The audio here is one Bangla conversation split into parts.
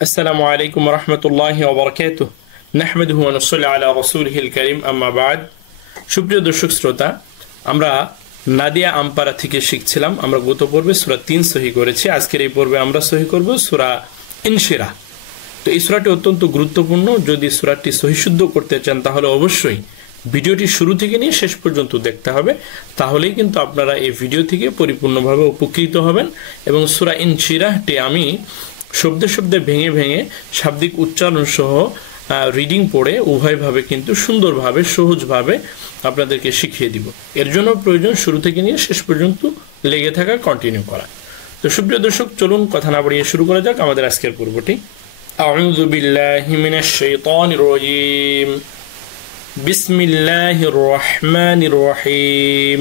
আসসালামু আলাইকুম রহমতুল্লাহি ওয়া বারাকাতুহু নাহমাদুহু ওয়া নুসাল্লি আলা রাসূলিহিল কারীম আম্মা বা'দ। সুপ্রিয় দর্শক শ্রোতা, আমরা নাদিয়া আমপারা থেকে শিখছিলাম। আমরা গত পর্বে সূরা 3 সহি করেছি। আজকের এই পর্বে আমরা সহি করব সূরা ইনশিরাহ। তো এই সূরাটি অত্যন্ত গুরুত্বপূর্ণ। যদি সূরাটি সহিশুদ্ধ করতে চান তাহলে অবশ্যই ভিডিওটি শুরু থেকে নিয়ে শেষ পর্যন্ত দেখতে হবে। তাহলেই কিন্তু আপনারা এই ভিডিও থেকে পরিপূর্ণভাবে উপকৃত হবেন। এবং সূরা ইনশিরাহটি আমি শব্দে শব্দে ভেঙে ভেঙে শাব্দিক উচ্চারণ সহ রিডিং পড়ে উভয়ভাবে কিন্তু সুন্দরভাবে সহজভাবে আপনাদেরকে শিখিয়ে দিব। এর জন্য প্রয়োজন শুরু থেকে নিয়ে শেষ পর্যন্ত লেগে থাকা, কন্টিনিউ করা। তো সুপ্রিয় দর্শক, চলুন কথা না বাড়িয়ে শুরু করা যাক আমাদের আজকের পর্বটি। আউযু বিল্লাহি মিনাশ শাইতানির রাজীম। বিসমিল্লাহির রহমানির রহিম।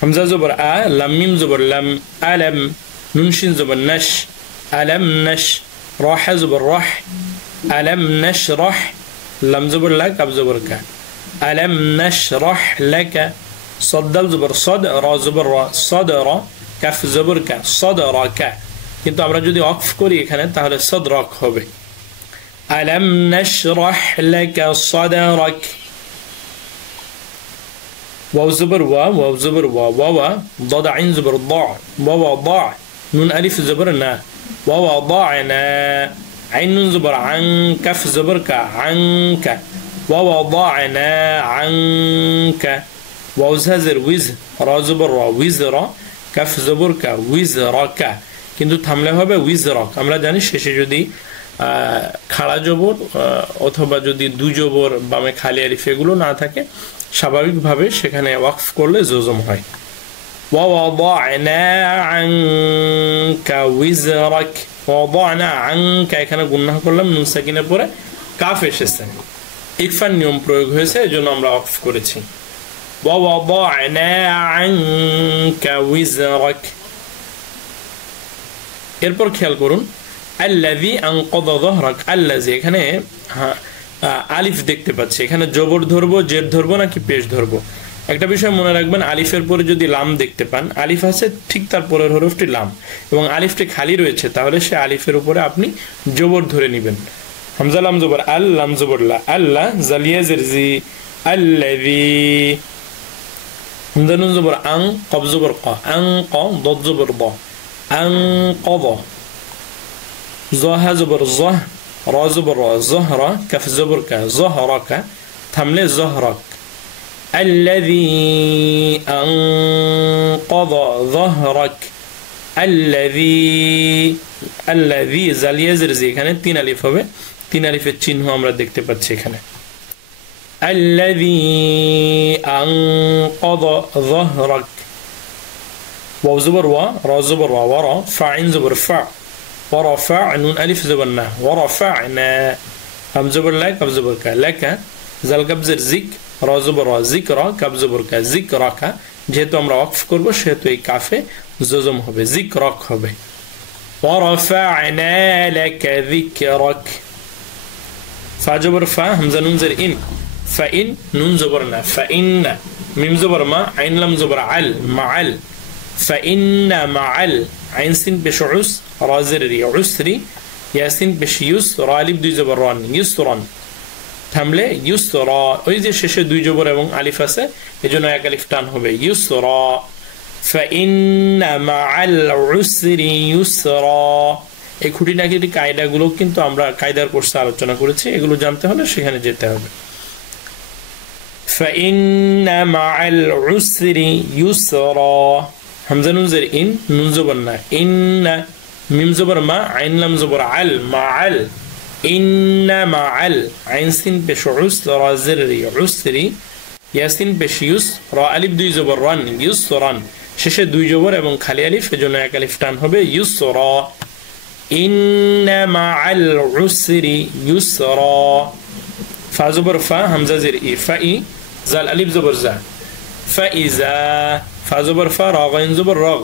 হামজা জবর আ, লাম মিম জবর লাম, আলাম, নুন শিন জবর নাশ, আলাম নাশ, রাহ জবর রাহ, আলাম নাশরাহ, লাম জবর লা, কাফ জবর কা, আলাম নাশরাহ লাকা, সাদ জবর সাদ, রা জবর রা, সাদরা, কাফ জবর কা, সাদরাকা। কিন্তু আমরা যদি অফ করি এখানে তাহলে সাদরাক হবে। আলাম নাশরাহ লাকা সাদরাক। ওয়াও জবর ওয়া, ওয়াও জবর ওয়া, ওয়া, দাদ আইন জবর দা, ওয়া দা, নুন আলিফ জবর না, ওয়া দা'না, আইন নুন জবর আন, কাফ জবর কা, আনকা, ওয়া দা'না আনকা। ওয়াও জাজের উইজ, রা জবর রা, উইজরা, কাফ জবর কা, উইজরাকা। কিন্তু থামলে হবে উইজরাক। আমরা জানি শেষে যদি খাড়া জবর অথবা যদি দু জবর বামে খালি আলিফ এগুলো না থাকে, স্বাভাবিকভাবে সেখানে ওয়াকফ করলে জজম হয়। ووضعنا عنك وزرك, وضعنا عنك এখানে গুণনা করলাম, নুন সাকিনের পরে কাফ এসেছে, ইকফার নিয়ম প্রয়োগ হয়েছে, এজন্য আমরা অফ করেছি। ووضعنا عنك وزرك। এরপর খেয়াল করুন, আল্লাযী আনকাযা যাহরাক। আল্লাযী এখানে আলিফ দেখতে পাচ্ছি, এখানে জবর ধরবো, জের ধরবো নাকি পেশ ধরবো? একটা বিষয় মনে রাখবেন, আলিফের পরে যদি লাম দেখতে পান, আলিফ আছে ঠিক তার পরের হরফটি লাম এবং আলিফটি খালি রয়েছে, তাহলে সে আলিফের উপরে আপনি জবর ধরে নেবেন। হামজা লাম জবর আল, লাম জবর লা, আল্লাহ, জালিয়া জের জি, আল্লাযী। হামজা নুন জবর আং, কফ জবর ক, আং ক, দদ জবর দ, আং কদ, জহা জবর জহ, রা জবর রা, জহরা, কাফ জবর কা, জহরাকা, থামলে জহরাক। الذي أنقض ظهرك। الذي জালিয়া জেরজি, এখানে তিন আলিফ হবে, তিন আলিফের চিহ্ন আমরা দেখতে পাচ্ছি এখানে। الذي أنقض ظهرك। ওয়াও জবর ওয়া, রা জবর রা, ওয়া, ফা আইন জবর ফা, ورفع نون ألف زبر نا، ورفعنا، هم زبر لا، كف زبر كا، لك، زال كبزر زيك، را زبر را، ذكرى، كف زبر كا، ذكرك। যেহেতু আমরা ওয়াকফ করব সেহেতু এই কাফে জজম হবে, যিকরাক হবে। ورفعنا لك ذكرك। ফা জবর ফা, হামজা নুন জের ইন, فإن নুন জবর না, فإن, মিম জবর মা, আইন লাম জবর আল, মাআল, فإن معل, আইন সিন পেশ উস, রা জের রি, উসরি, ইয়াসিন পেশ ইউস, রা আলিফ দুই জবর রান, ইউসরান, থামলে ইউসরা। ওই যে শেষে দুই জবর এবং আলিফ আছে, এজন্য এক আলিফ টান হবে, ইউসরা। ফাইন্না মাআল উসরি ইউসরা। এই খুঁটিনাটি কায়দাগুলো কিন্তু আমরা কায়দার কোর্সে আলোচনা করেছি, এগুলো জানতে হলে সেখানে যেতে হবে। ফাইন্না মাআল উসরি ইউসরা। হামজা নুন জের ইন, নুন জবর না, ইন্না, মিম জবর মা, আইন লাম জবর আল, মাআল, ইন্না মাআল, আইন সিন পেশ উস, রা জের রি, উসরি, ইয়াসিন পেশ ইউস, রা আলিফ দুই জবর রান, ইউসরান, শেষে দুই জবর এবং খালি আলিফ, এজন্য এক আলিফ টান হবে, ইউসরা। ইন্না মাআল উসরি ইউসরা। ফা জবর ফা, হামজা জের ই, ফাই, জাল আলিফ জবর জা, ফাইজা, ফা জবর ফা, রা গাইন জবর রাগ,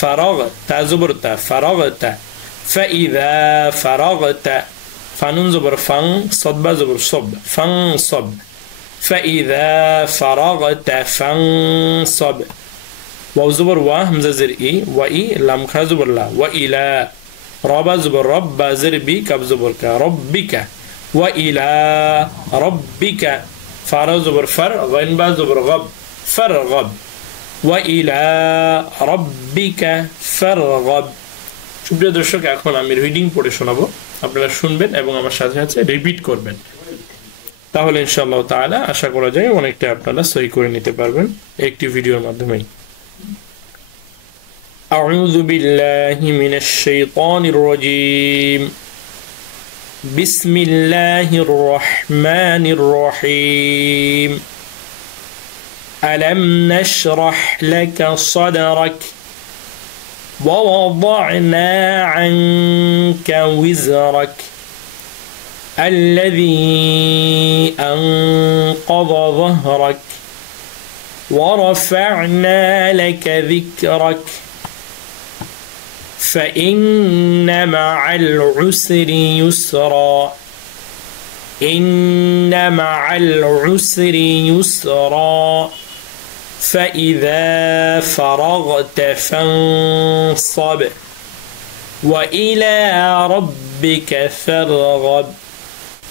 ফারাগ, তা জবর তা, ফারাগতা, ফাইযা ফারাগতা, ফানুন জবর ফাং, সদবা জবর সব, ফাং সব, ফাইযা ফারাগতা ফাং সব। ওয়াও জবর ওয়া, হামজা জের ই, ওয়া ই, লাম খা জবর লা, ওয়া ইলা, রবা জবর রব বা জের বি কাব জবর কা রব্বিকা ওয়া ইলা রব্বিকা ফারা জবর ফার গাইন বা জবর গব ফারগব ওয়া ইলা রব্বিকা ফারগব। সুপ্রিয় দর্শক, এখন আমি রিডিং পড়ে শোনাবো, আপনারা শুনবেন এবং আমার সাথে সাথে রিপিট করবেন, তাহলে ইনশাআল্লাহ তাআলা আশা করা যায় অনেকটা আপনারা সহি করে নিতে পারবেন একটি ভিডিওর মাধ্যমেই। আউযু বিল্লাহি মিনাশ শাইতানির রাজীম। বিসমিল্লাহির রহমানির রহিম। আলাম নাশরাহ লাকা সাদরাক ووضعنا عنك وزرك الذي أنقض ظهرك ورفعنا لك ذكرك فإن مع العسر يسرا إن مع العسر يسرا فإذا فرغت فانصب وإلى ربك فارغب।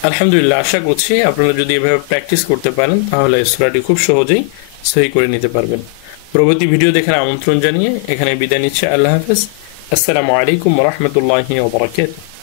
আলহামদুলিল্লাহ, আশা করছি আপনারা যদি এভাবে প্র্যাকটিস করতে পারেন তাহলে সূরাটি খুব সহজেই সহি করে নিতে পারবেন। পরবর্তী ভিডিও দেখার আমন্ত্রণ জানিয়ে এখানে বিদায় নিচ্ছে। আল্লাহ হাফেজ। আসসালামু আলাইকুম ওয়া রাহমাতুল্লাহি ওয়া বারাকাতুহু।